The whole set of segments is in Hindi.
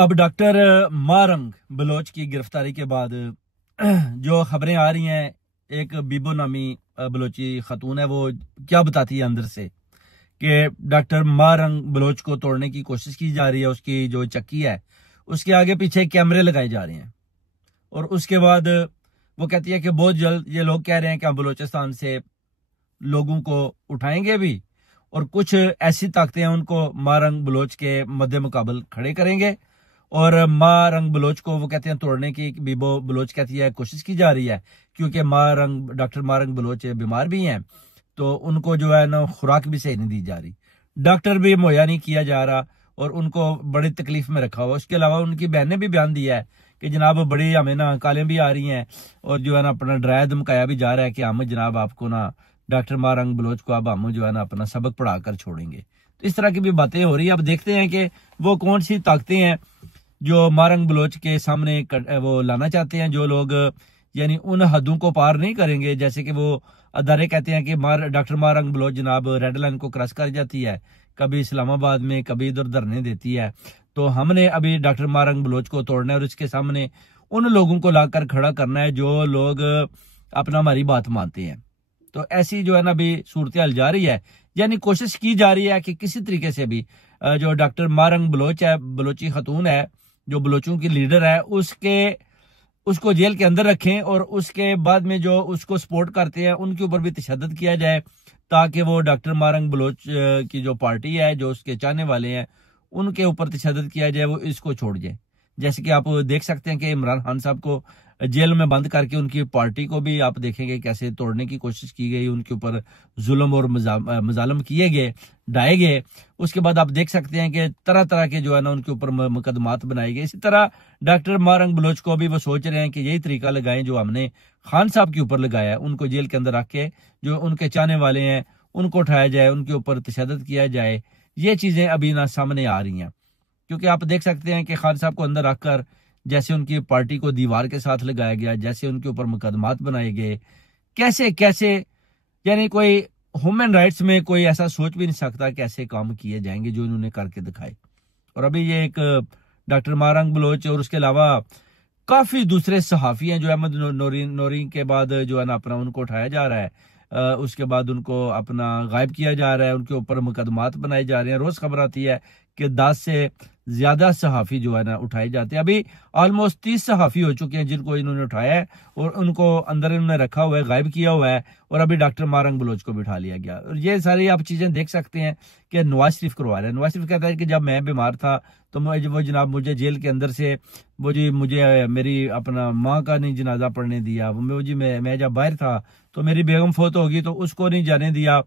अब डॉक्टर मारंग बलोच की गिरफ्तारी के बाद जो खबरें आ रही हैं, एक बीबो नामी बलोची खतून है, वो क्या बताती है अंदर से कि डॉक्टर मारंग बलोच को तोड़ने की कोशिश की जा रही है। उसकी जो चक्की है उसके आगे पीछे कैमरे लगाए जा रहे हैं और उसके बाद वो कहती है कि बहुत जल्द ये लोग कह रहे हैं कि हम बलोचिस्तान से लोगों को उठाएंगे भी और कुछ ऐसी ताकतें हैं उनको मारंग बलोच के मद्दे मुकाबल खड़े करेंगे। और मारंग बलोच को वो कहते हैं तोड़ने की बीबो बलोच कहती है कोशिश की जा रही है, क्योंकि डॉक्टर मारंग बलोच बीमार भी हैं, तो उनको जो है ना खुराक भी सही नहीं दी जा रही, डॉक्टर भी मुहैया नहीं किया जा रहा और उनको बड़ी तकलीफ में रखा हुआ। उसके अलावा उनकी बहन ने भी बयान दिया है कि जनाब बड़ी हमें ना कालें भी आ रही हैं और जो है ना अपना डराया धमकाया भी जा रहा है कि हम जनाब आपको ना डॉक्टर मारंग बलोच को अब हम जो है ना अपना सबक पढ़ाकर छोड़ेंगे। तो इस तरह की भी बातें हो रही है। अब देखते हैं कि वो कौन सी ताकतें हैं जो मारंग बलोच के सामने वो लाना चाहते हैं, जो लोग यानी उन हदों को पार नहीं करेंगे। जैसे कि वो अदारे कहते हैं कि डॉक्टर मारंग बलोच जनाब रेड लाइन को क्रॉस कर जाती है, कभी इस्लामाबाद में कभी इधर धरने देती है। तो हमने अभी डॉक्टर मारंग बलोच को तोड़ना है और इसके सामने उन लोगों को लाकर खड़ा करना है जो लोग अपना हमारी बात मानते हैं। तो ऐसी जो है ना अभी सूरत हाल जा रही है, यानी कोशिश की जा रही है कि किसी तरीके से भी जो डॉक्टर मारंग बलोच है, बलोची खतून है, जो बलोचों की लीडर है, उसको जेल के अंदर रखें और उसके बाद में जो उसको सपोर्ट करते हैं उनके ऊपर भी तशद्दुद किया जाए, ताकि वो डॉक्टर मारंग बलोच की जो पार्टी है, जो उसके चाहने वाले हैं, उनके ऊपर तशद्दुद किया जाए, वो इसको छोड़ जाए। जैसे कि आप देख सकते हैं कि इमरान खान साहब को जेल में बंद करके उनकी पार्टी को भी आप देखेंगे कैसे तोड़ने की कोशिश की गई, उनके ऊपर जुल्म और मजालम किए गए, ढाए गए। उसके बाद आप देख सकते हैं कि तरह तरह के जो है ना उनके ऊपर मुकदमात बनाए गए। इसी तरह डॉक्टर मारंग बलोच को भी वो सोच रहे हैं कि यही तरीका लगाएं जो हमने खान साहब के ऊपर लगाया है, उनको जेल के अंदर रख के जो उनके चाहने वाले हैं उनको उठाया जाए, उनके ऊपर तशद्दुद किया जाए। ये चीजें अभी ना सामने आ रही हैं, क्योंकि आप देख सकते हैं कि खान साहब को अंदर रखकर जैसे उनकी पार्टी को दीवार के साथ लगाया गया, जैसे उनके ऊपर मुकदमात बनाए गए, कैसे कैसे, यानी कोई ह्यूमन राइट्स में कोई ऐसा सोच भी नहीं सकता कि ऐसे काम किए जाएंगे जो इन्होंने करके दिखाए। और अभी ये एक डॉक्टर मारंग बलोच और उसके अलावा काफी दूसरे सहाफी हैं जो अहमद नोरी के बाद जो है ना अपना उनको उठाया जा रहा है, उसके बाद उनको अपना गायब किया जा रहा है, उनके ऊपर मुकदमात बनाए जा रहे हैं। रोज खबर आती है कि 10 से ज्यादा सहाफी जो है ना उठाए जाते हैं। अभी ऑलमोस्ट 30 सहाफी हो चुके हैं जिनको इन्होंने उठाया है और उनको अंदर इन्होंने रखा हुआ है, गायब किया हुआ है, और अभी डॉक्टर मारंग बलोच को बिठा लिया गया। और ये सारी आप चीजें देख सकते हैं कि नवाज शरीफ करवा रहे हैं। नवाज शरीफ कहता है कि जब मैं बीमार था तो वो जनाब मुझे जेल के अंदर से मुझे मेरी अपना माँ का नहीं जनाजा पढ़ने दिया, मैं जब बाहर था तो मेरी बेगम फौत होगी तो उसको नहीं जाने दिया,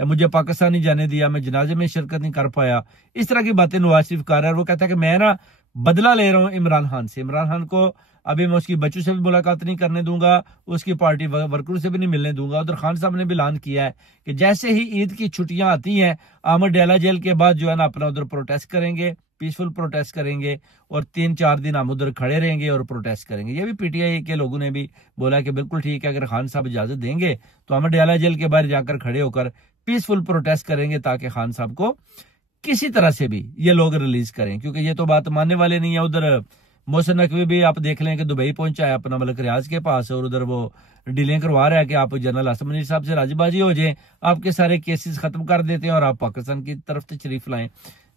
मुझे पाकिस्तान नहीं जाने दिया, मैं जनाजे में शिरकत नहीं कर पाया। इस तरह की बातें नवाज शरीफ कर रहा है। वो कहता है कि मैं ना बदला ले रहा हूं इमरान खान से। इमरान खान को अभी मैं उसकी बच्चों से भी मुलाकात नहीं करने दूंगा, उसकी पार्टी वर्करों से भी नहीं मिलने दूंगा। उधर खान साहब ने भी ऐलान किया है कि जैसे ही ईद की छुट्टियां आती हैं अहमद डेला जेल के बाद जो है ना अपना उधर प्रोटेस्ट करेंगे, पीसफुल प्रोटेस्ट करेंगे और 3-4 दिन हम उधर खड़े रहेंगे और प्रोटेस्ट करेंगे। ये भी पीटीआई के लोगों ने भी बोला कि बिल्कुल ठीक है, अगर खान साहब इजाजत देंगे तो अहमद डेला जेल के बाहर जाकर खड़े होकर पीसफुल प्रोटेस्ट करेंगे ताकि खान साहब को किसी तरह से भी ये लोग रिलीज करें, क्योंकि ये तो बात मानने वाले नहीं है। उधर मोहसिन नकवी भी आप देख लें कि दुबई पहुंचा है अपना मलिक रियाज के पास और उधर वो डीलिंग करवा रहा है कि आप जनरल असम मनीर साहब से राजीबाजी हो जाए, आपके सारे केसेस खत्म कर देते हैं और आप पाकिस्तान की तरफ तशरीफ लाएं।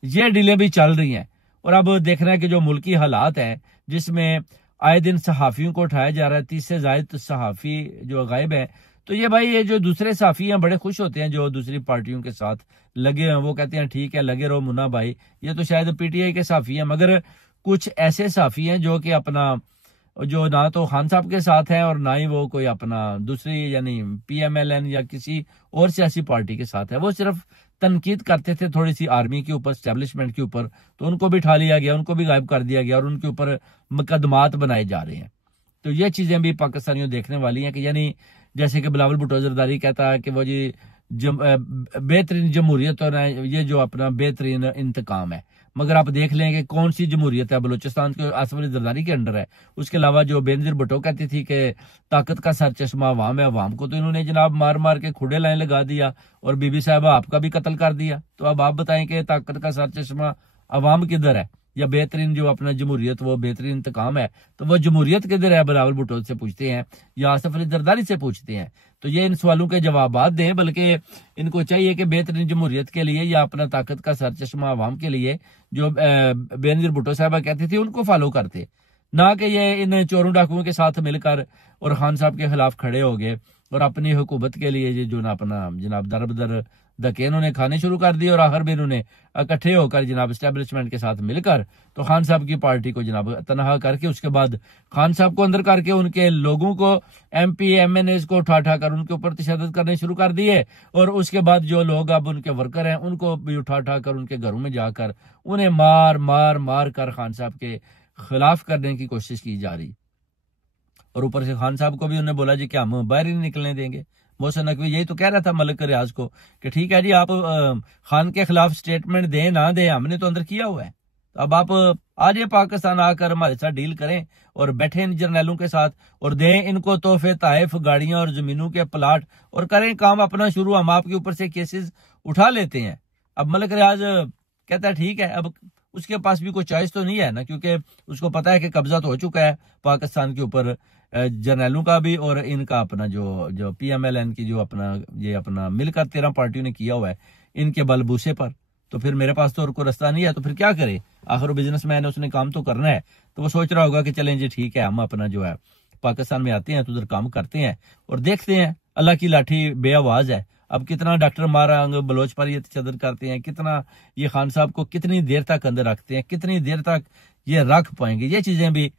ये डीलें भी चल रही हैं। और अब देखना है कि जो मुल्की हालात है जिसमें आए दिन सहाफियों को उठाया जा रहा है, 30 से ज्यादा सहाफी जो गायब है, तो ये भाई ये जो दूसरे साफी हैं बड़े खुश होते हैं जो दूसरी पार्टियों के साथ लगे हैं। वो कहते हैं ठीक है लगे रहो मुन्ना भाई, ये तो शायद पीटीआई के साफी हैं, मगर कुछ ऐसे साफी हैं जो कि अपना जो ना तो खान साहब के साथ है और ना ही वो कोई अपना दूसरी यानी पीएमएलएन या किसी और सियासी पार्टी के साथ है। वो सिर्फ तनकीद करते थे थोड़ी सी आर्मी के ऊपर, स्टैब्लिशमेंट के ऊपर, तो उनको भी उठा लिया गया, उनको भी गायब कर दिया गया और उनके ऊपर मुकदमात बनाए जा रहे हैं। तो ये चीजें भी पाकिस्तानियों देखने वाली हैं कि यानी जैसे कि बिलावल भुट्टो जरदारी कहता है कि वो जी बेहतरीन जमहूरियत और ये जो अपना बेहतरीन इंतकाम है, मगर आप देख लें कि कौन सी जमहूरियत है बलूचिस्तान के आसिफ अली जरदारी के अंडर है। उसके अलावा जो बेनजीर भुट्टो कहती थी कि ताकत का सर चश्मा अवाम है, अवाम को तो इन्होंने जनाब मार मार के खुडे लाइन लगा दिया और बीबी साहबा आपका भी कत्ल कर दिया। तो अब आप बताएं कि ताकत का सर चश्मा अवाम किधर है, या बेहतरीन जो अपना जमहूरियत वो बेहतरीन इंतकाम है, तो वो जमहूरियत किधर है, बिलावल भुट्टो से पूछते हैं या आसिफ अली जरदारी से पूछते हैं। तो ये इन सवालों के जवाब दें, बल्कि इनको चाहिए कि बेहतरीन जमहूरियत के लिए या अपना ताकत का सरचश्मा अवाम के लिए जो बेनजीर भुट्टो साहबा कहती थी उनको फॉलो करते, ना कि ये इन चोरों डाकुओं के साथ मिलकर और खान साहब के खिलाफ खड़े हो गए और अपनी हुकूमत के लिए ये जो ना अपना जनाब दर बदर धक्के इन्होंने खाने शुरू कर दिए और आखिर में इन्होंने इकट्ठे होकर जनाब एस्टेब्लिशमेंट के साथ मिलकर तो खान साहब की पार्टी को जनाब तनहा करके उसके बाद खान साहब को अंदर करके उनके लोगों को MP MNAs को उठा उठा कर उनके ऊपर तशद्दुद करने शुरू कर दिए, और उसके बाद जो लोग अब उनके वर्कर हैं उनको भी उठा उठा कर उनके घरों में जाकर उन्हें मार मार मार कर खान साहब के खिलाफ करने की कोशिश की जा रही। और ऊपर से खान साहब को भी उन्होंने बोला जी कि हम बाहर ही नहीं निकलने देंगे। मोहसिन नकवी यही तो कह रहा था मलिक रियाज को कि ठीक है जी आप खान के खिलाफ स्टेटमेंट दें ना दें, हमने तो अंदर किया हुआ है, तो अब आप आ जाए पाकिस्तान आकर हमारे साथ डील करें और बैठे इन जर्नैलों के साथ और दें इनको तोहफे ताइफ गाड़ियां और जमीनों के प्लाट और करें काम अपना शुरू, हम आपके ऊपर से केसेस उठा लेते हैं। अब मलिक रियाज कहता है ठीक है, अब उसके पास भी कोई चॉइस तो नहीं है ना, क्योंकि उसको पता है कि कब्जा तो हो चुका है पाकिस्तान के ऊपर जर्नैलों का भी और इनका अपना जो PMLN की जो अपना मिलकर 13 पार्टियों ने किया हुआ है इनके बलबूसे पर। तो फिर मेरे पास तो और कोई रास्ता नहीं है, तो फिर क्या करे, आखिर बिजनेसमैन है, उसने काम तो करना है। तो वो सोच रहा होगा कि चलें जी ठीक है, हम अपना जो है पाकिस्तान में आते हैं तो उधर काम करते हैं और देखते हैं। अल्लाह की लाठी बेआवाज है, अब कितना डॉक्टर मारंग बलोच पर ये तशद्दुद करते हैं, कितना ये खान साहब को कितनी देर तक अंदर रखते हैं, कितनी देर तक ये रख पाएंगे, ये चीजें भी